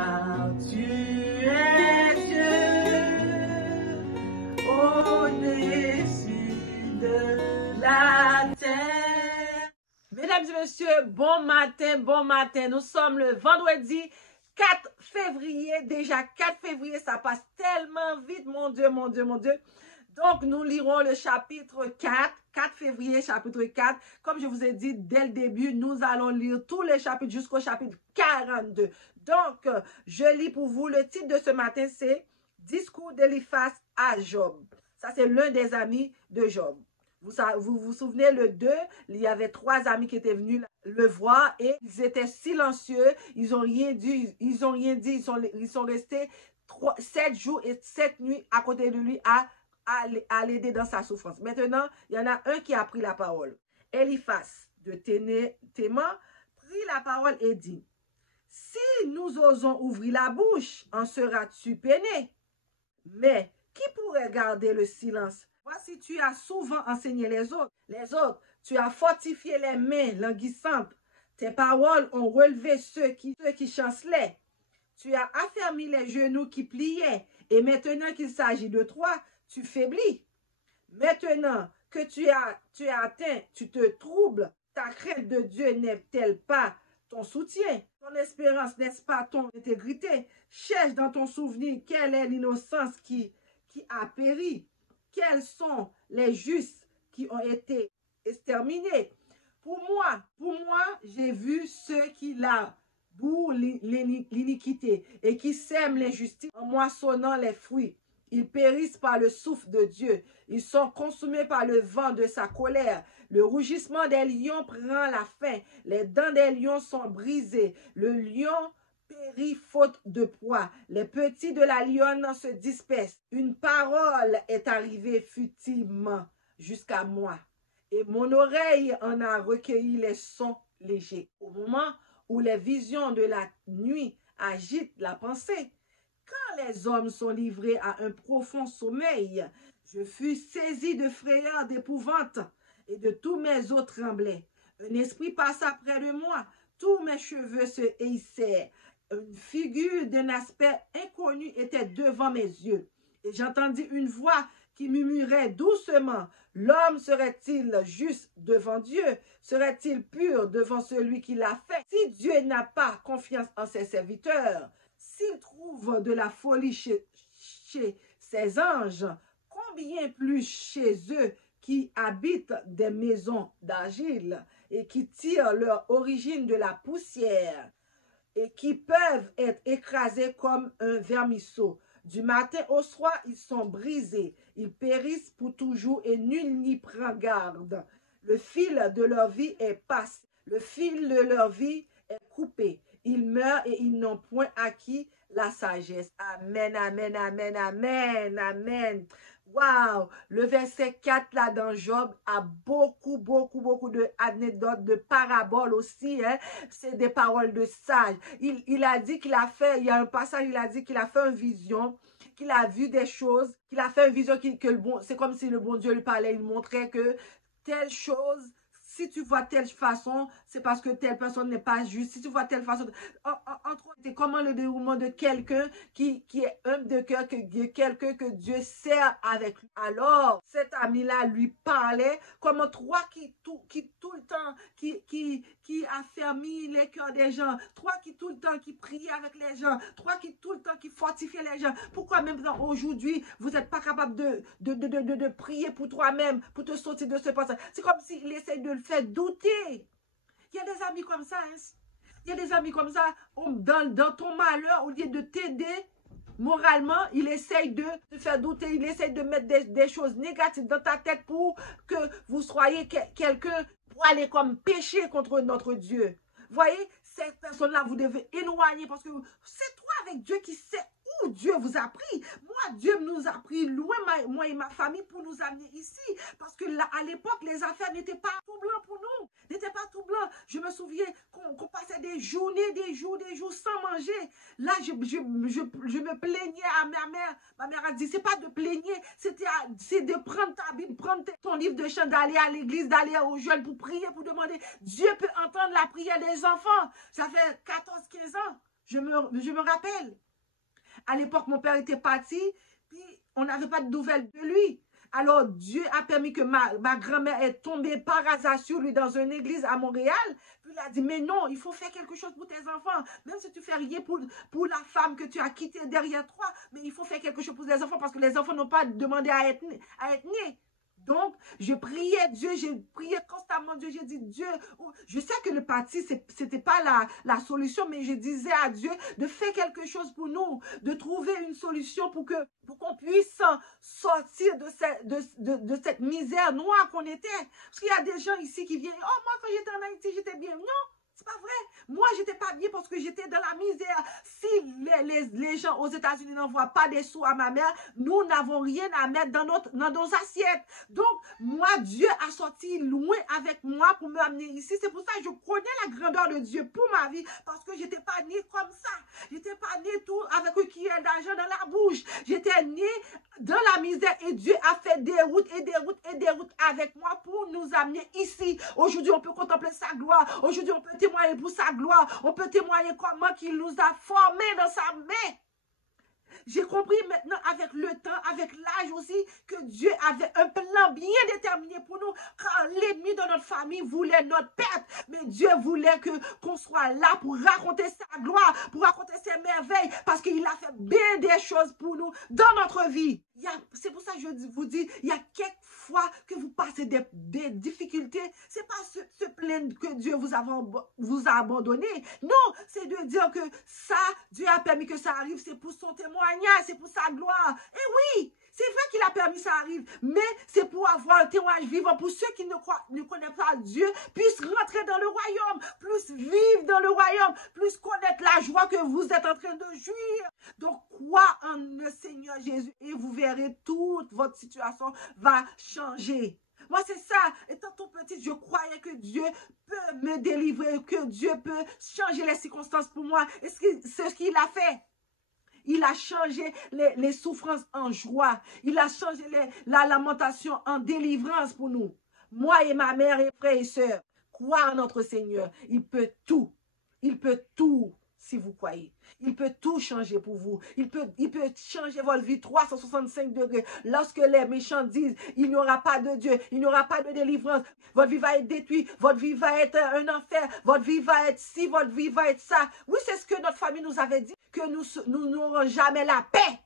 car tu es Dieu, au-dessus de la terre. Mesdames et messieurs, bon matin, bon matin. Nous sommes le vendredi 4 février. Déjà 4 février, ça passe tellement vite, mon Dieu, mon Dieu, mon Dieu. Donc, nous lirons le chapitre 4, 4 février, chapitre 4. Comme je vous ai dit dès le début, nous allons lire tous les chapitres jusqu'au chapitre 42. Donc, je lis pour vous. Le titre de ce matin, c'est « Discours d'Éliphaz à Job ». Ça, c'est l'un des amis de Job. Vous vous souvenez, le 2, il y avait 3 amis qui étaient venus le voir et ils étaient silencieux. Ils n'ont rien dit. Ils sont restés 7 jours et 7 nuits à côté de lui à l'aider dans sa souffrance. Maintenant, il y en a un qui a pris la parole. Éliphaz de Théman prit la parole et dit, « Si nous osons ouvrir la bouche, en seras-tu peiné? Mais qui pourrait garder le silence? Voici, tu as souvent enseigné les autres, tu as fortifié les mains languissantes. Tes paroles ont relevé ceux qui chancelaient. Tu as affermi les genoux qui pliaient. Et maintenant qu'il s'agit de toi, tu faiblis. Maintenant que tu es atteint, tu te troubles. Ta crainte de Dieu n'est-elle pas ton soutien? Ton espérance n'est-ce pas ton intégrité? Cherche dans ton souvenir quelle est l'innocence qui a péri. Quels sont les justes qui ont été exterminés? Pour moi, j'ai vu ceux qui labourent l'iniquité et qui sèment l'injustice en moissonnant les fruits. Ils périssent par le souffle de Dieu. Ils sont consumés par le vent de sa colère. Le rugissement des lions prend la fin. Les dents des lions sont brisées. Le lion périt faute de poids. Les petits de la lionne se dispersent. Une parole est arrivée futilement jusqu'à moi. Et mon oreille en a recueilli les sons légers. Au moment où les visions de la nuit agitent la pensée, quand les hommes sont livrés à un profond sommeil, je fus saisi de frayeur, d'épouvante, et de tous mes os tremblaient. Un esprit passa près de moi, tous mes cheveux se hérissèrent. Une figure d'un aspect inconnu était devant mes yeux. Et j'entendis une voix qui murmurait doucement, « L'homme serait-il juste devant Dieu? Serait-il pur devant celui qui l'a fait? Si Dieu n'a pas confiance en ses serviteurs, s'il trouve de la folie chez ses anges, combien plus chez eux qui habitent des maisons d'argile et qui tirent leur origine de la poussière et qui peuvent être écrasés comme un vermisseau. Du matin au soir, ils sont brisés, ils périssent pour toujours et nul n'y prend garde. Le fil de leur vie est passé, le fil de leur vie est coupé. Ils meurent et ils n'ont point acquis la sagesse. Amen, amen, amen, amen, amen. Wow! Le verset 4 là dans Job a beaucoup d'anecdotes, de paraboles aussi. Hein? C'est des paroles de sages. Il a dit qu'il a fait, il y a un passage, il a dit qu'il a fait une vision, qu'il a vu des choses, qu'il a fait une vision, c'est comme si le bon Dieu lui parlait, il montrait que telle chose, si tu vois telle façon, c'est parce que telle personne n'est pas juste. Si tu vois telle façon, entre autres, c'est comment le déroulement de quelqu'un qui est humble de cœur, quelqu'un que Dieu sert avec lui. Alors, cet ami-là lui parlait comment toi qui tout le temps, qui affermit les cœurs des gens, toi qui tout le temps qui prie avec les gens, toi qui tout le temps qui fortifie les gens, pourquoi même aujourd'hui, vous n'êtes pas capable de prier pour toi-même, pour te sortir de ce passage? C'est comme s'il essaie de le faire douter. Il y a des amis comme ça, hein? Il y a des amis comme ça, dans ton malheur, au lieu de t'aider moralement, il essaye de te faire douter, il essaye de mettre des choses négatives dans ta tête pour que vous soyez quelqu'un pour aller comme pécher contre notre Dieu. Voyez, cette personne-là, vous devez éloigner parce que c'est toi avec Dieu qui sais où Dieu vous a pris. Moi, Dieu nous a pris loin, moi et ma famille, pour nous amener ici. Parce que là, à l'époque, les affaires n'étaient pas tout blanc pour nous. N'étaient pas tout blanc. Je me souviens qu'on passait des journées, des jours sans manger. Là, je me plaignais à ma mère. Ma mère a dit, c'est pas de plaigner, c'est de prendre ta Bible, prendre ton livre de chant, d'aller à l'église, d'aller aux jeunes pour prier, pour demander. Dieu peut entendre la prière des enfants. Ça fait 14-15 ans. Je me rappelle. À l'époque, mon père était parti, puis on n'avait pas de nouvelles de lui. Alors, Dieu a permis que ma grand-mère est tombée par hasard sur lui dans une église à Montréal. Puis il a dit, mais non, il faut faire quelque chose pour tes enfants. Même si tu fais rien pour la femme que tu as quittée derrière toi, mais il faut faire quelque chose pour les enfants parce que les enfants n'ont pas demandé à être nés. Donc, je priais Dieu, j'ai prié constamment Dieu, j'ai dit Dieu, je sais que le parti, ce n'était pas la solution, mais je disais à Dieu de faire quelque chose pour nous, de trouver une solution pour qu'on puisse sortir de cette misère noire qu'on était. Parce qu'il y a des gens ici qui viennent, oh moi quand j'étais en Haïti, j'étais bien. Non, c'est pas vrai. Moi, j'étais pas bien parce que j'étais dans la misère. Si les gens aux États-Unis n'envoient pas des sous à ma mère, nous n'avons rien à mettre dans nos assiettes. Donc, moi, Dieu a sorti loin avec moi pour m'amener ici. C'est pour ça que je connais la grandeur de Dieu pour ma vie. Parce que j'étais pas née comme ça. J'étais pas née tout avec un cuillère d'argent dans la bouche. J'étais née dans la misère et Dieu a fait des routes et des routes et des routes avec moi pour nous amener ici. Aujourd'hui, on peut contempler sa gloire. Aujourd'hui, on peut témoigner pour sa gloire. On peut témoigner comment il nous a formés dans sa main. J'ai compris maintenant avec le temps, avec l'âge aussi, que Dieu avait un plan bien déterminé pour nous. Quand l'ennemi de notre famille voulait notre perte, mais Dieu voulait qu'on soit là pour raconter sa gloire, pour raconter ses merveilles, parce qu'il a fait bien des choses pour nous dans notre vie. C'est pour ça que je vous dis, il y a quelques fois que vous passez des difficultés, c'est pas se plaindre que Dieu vous a abandonné. Non, c'est de dire que ça, Dieu a permis que ça arrive, c'est pour son témoignage, c'est pour sa gloire. Et oui, c'est vrai qu'il a permis que ça arrive, mais c'est pour avoir un témoignage vivant pour ceux qui ne connaissent pas Dieu, puissent rentrer dans le royaume, plus vivre dans le royaume, plus connaître la joie que vous êtes en train de jouir. Donc, crois en le Seigneur Jésus et vous verrez toute votre situation va changer. Moi, c'est ça. Étant tout petit, je croyais que Dieu peut me délivrer, que Dieu peut changer les circonstances pour moi. Et c'est ce qu'il a fait. Il a changé les souffrances en joie. Il a changé la lamentation en délivrance pour nous. Moi et ma mère et frères et sœurs, croire en notre Seigneur. Il peut tout. Il peut tout si vous croyez. Il peut tout changer pour vous. Il peut changer votre vie 365 degrés. Lorsque les méchants disent, il n'y aura pas de Dieu, il n'y aura pas de délivrance, votre vie va être détruite, votre vie va être un enfer, votre vie va être ci, votre vie va être ça. Oui, c'est ce que notre famille nous avait dit, que nous n'aurons jamais la paix.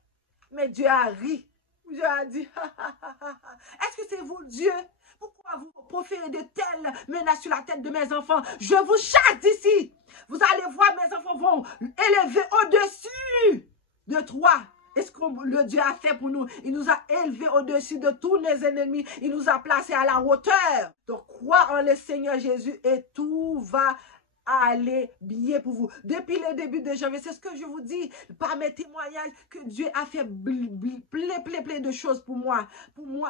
Mais Dieu a ri. Dieu a dit, est-ce que c'est vous Dieu? Pourquoi vous proférez de telles menaces sur la tête de mes enfants? Je vous chasse d'ici. Vous allez voir, mes enfants vont élever au-dessus de toi. Et ce que le Dieu a fait pour nous, il nous a élevés au-dessus de tous nos ennemis. Il nous a placés à la hauteur. Donc, crois en le Seigneur Jésus et tout va aller bien pour vous. Depuis le début de janvier, c'est ce que je vous dis par mes témoignages, que Dieu a fait plein de choses pour moi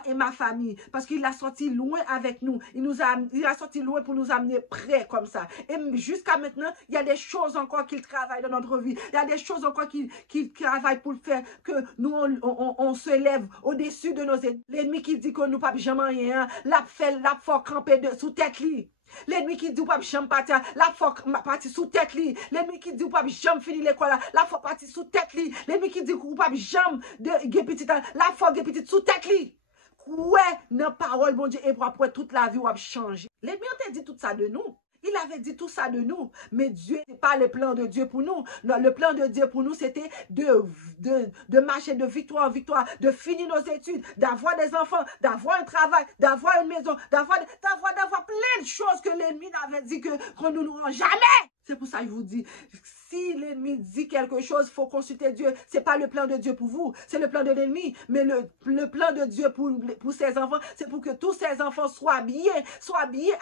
et ma famille, parce qu'il a sorti loin avec nous. Il a sorti loin pour nous amener près comme ça. Et jusqu'à maintenant, il y a des choses encore qu'il travaille dans notre vie. Il y a des choses encore qu'il travaille pour faire que nous, on se lève au-dessus de nos ennemis. L'ennemi qui dit que nous ne pouvons jamais rien, la faut camper sous tête li. L'ennemi qui dit ou pas jamais partir, la faut partir sous tête li. L'ennemi qui dit ou pas jamais finir l'école, la faut partir sous tête li. L'ennemi qui dit ou pas jamais de petit, la faut petit sous tête li. Ouais, nos paroles, bon Dieu, et pour toute la vie ou a changé. L'ennemi a dit tout ça de nous. Il avait dit tout ça de nous, mais Dieu n'est pas le plan de Dieu pour nous. Non, le plan de Dieu pour nous, c'était de marcher de victoire en victoire, de finir nos études, d'avoir des enfants, d'avoir un travail, d'avoir une maison, d'avoir plein de choses que l'ennemi avait dit qu'on ne nous rend jamais. C'est pour ça que je vous dis, si l'ennemi dit quelque chose, il faut consulter Dieu. Ce n'est pas le plan de Dieu pour vous, c'est le plan de l'ennemi. Mais le plan de Dieu pour ses enfants, c'est pour que tous ses enfants soient bien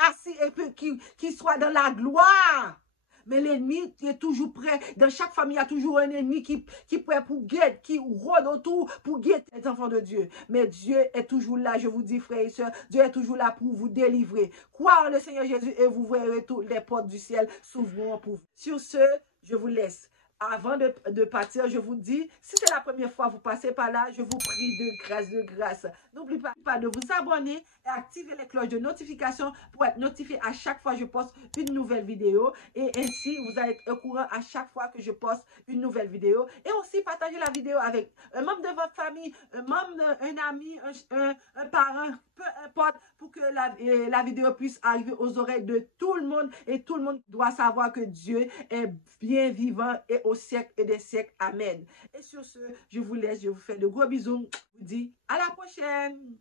assis et qu'ils soient dans la gloire. Mais l'ennemi est toujours prêt. Dans chaque famille, il y a toujours un ennemi qui est prêt pour guetter, qui rôde autour pour guetter les enfants de Dieu. Mais Dieu est toujours là, je vous dis, frères et sœurs, Dieu est toujours là pour vous délivrer. Croyez en le Seigneur Jésus et vous verrez toutes les portes du ciel s'ouvriront pour vous. Sur ce, je vous laisse. Avant de partir, je vous dis, si c'est la première fois que vous passez par là, je vous prie de grâce, N'oubliez pas de vous abonner et activer les cloches de notification pour être notifié à chaque fois que je poste une nouvelle vidéo. Et ainsi, vous allez être au courant à chaque fois que je poste une nouvelle vidéo. Et aussi, partagez la vidéo avec un membre de votre famille, un membre, un ami, un parent, peu importe, pour que la vidéo puisse arriver aux oreilles de tout le monde. Et tout le monde doit savoir que Dieu est bien vivant et au siècle et des siècles. Amen. Et sur ce, je vous laisse, je vous fais de gros bisous. Je vous dis à la prochaine.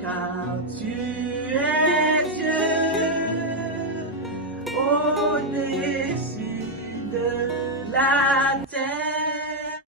Car tu es